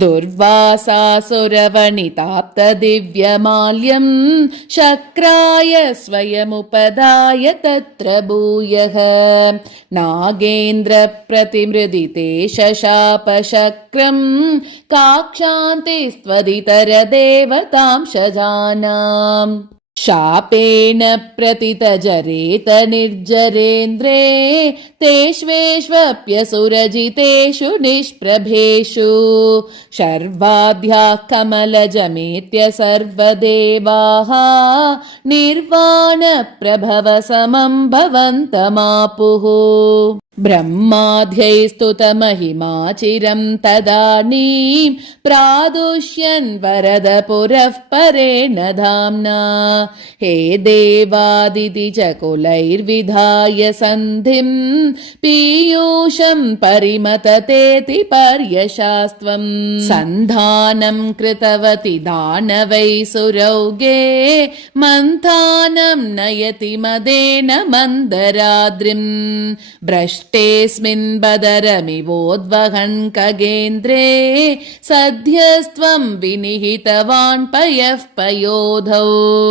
दुर्वासासुरवनिताप्तदिव्यमाल्यं शक्राय स्वयमुपदाय तत्र भूयः नागेन्द्रप्रतिमृदिते शशापशक्रं काक्षान्तिस्त्वदितरदेवतांशजानाम् शापेन प्रतितजरेत निर्जरेन्द्रे तेष्वेष्वप्यसुरजितेषु निष्प्रभेषु शर्वाद्याः कमलजमेत्य सर्वदेवाः निर्वाणप्रभवसमं भवन्तमापुः ब्रह्माद्यैस्तुतमहिमा चिरं तदानीं प्रादुष्यन् वरदपुरः परेण धाम्ना हे देवादितिचकुलैर्विधाय सन्धिं पीयूषं परिमततेति पर्यशास्त्वं सन्धानं कृतवति दानवैसुरौगे मन्थानं नयति मदेन मन्दराद्रिं भ्रष्टेऽस्मिन् बदरमिवोद्वहन् खगेन्द्रे सद्यस्त्वं विनिहितवान् पयः पयोधौ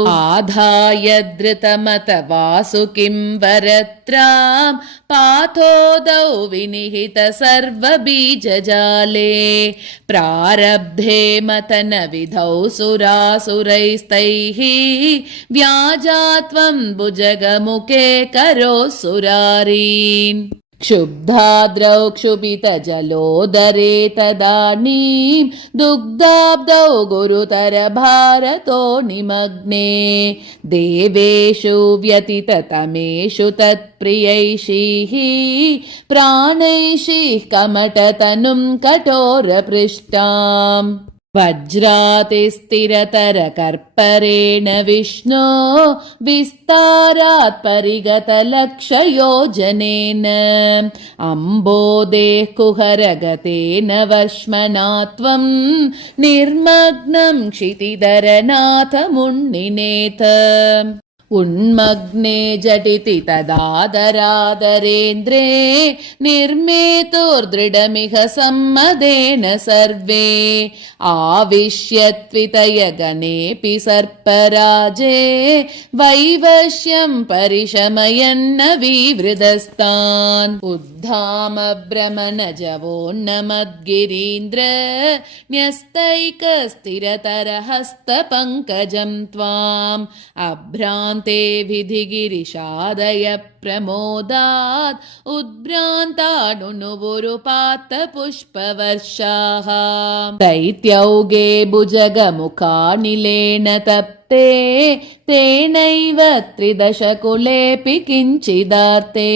आधाय धृतमत वासुकिं वरत्रां पाथोदौ विनिहित सर्वबीजजाले प्रारब्धे मतन विधौ सुरासुरैस्तैः व्याजात्वं भुजगमुखे करोऽसुरारीन् क्षुब्धाद्रौ क्षुभितजलोदरे तदानीं दुग्धाब्धौ गुरुतरभारतो निमग्ने देवेषु व्यतिततमेषु तत्प्रियैषीः प्राणैषीः कमटतनुं कठोरपृष्ठाम् वज्रातिस्थिरतरकर्परेण विष्णो विस्तारात् परिगतलक्षयोजनेन अम्बोदेः कुहरगतेन वश्मना त्वं निर्मग्नं क्षितिधरनाथमुन्निनेथ उन्मग्ने झटिति तदादरादरेन्द्रे निर्मेतोर्दृढमिह सम्मदेन सर्वे आविश्यत्वितयगणेऽपि सर्पराजे वैवश्यं परिशमयन्न विवृधस्तान् उद्धामभ्रमणजवोन्नमद्गिरीन्द्र न्यस्तैकस्थिरतरहस्तपङ्कजं त्वाम् अभ्रान्ते विधिगिरिशादय प्रमोदात् उद्भ्रान्तानुनुवुरुपात्त पुष्पवर्षाः दैत्यौगे भुजगमुखानिलेन तप्ते तेनैव त्रिदशकुलेऽपि किञ्चिदार्ते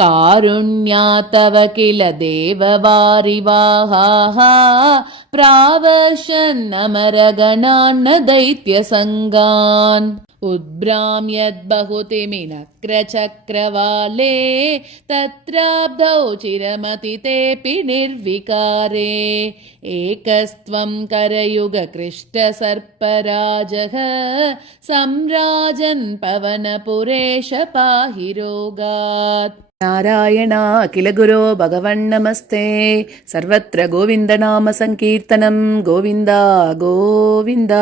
कारुण्यात् तव किल देववारिवाहाः प्रावशन्नमरगणान्न दैत्यसङ्गान् उद्भ्राम्यद्बहुतिमिनक्रचक्रवाले तत्राब्धौ चिरमतितेऽपि निर्विकारे एकस्त्वं करयुगकृष्टसर्पराजः सम्राजन् पवनपुरेश पाहि रोगात् नारायण अखिल गुरो भगवन्नमस्ते सर्वत्र गोविन्दनाम संकीर्तनं गोविन्द गोविन्द।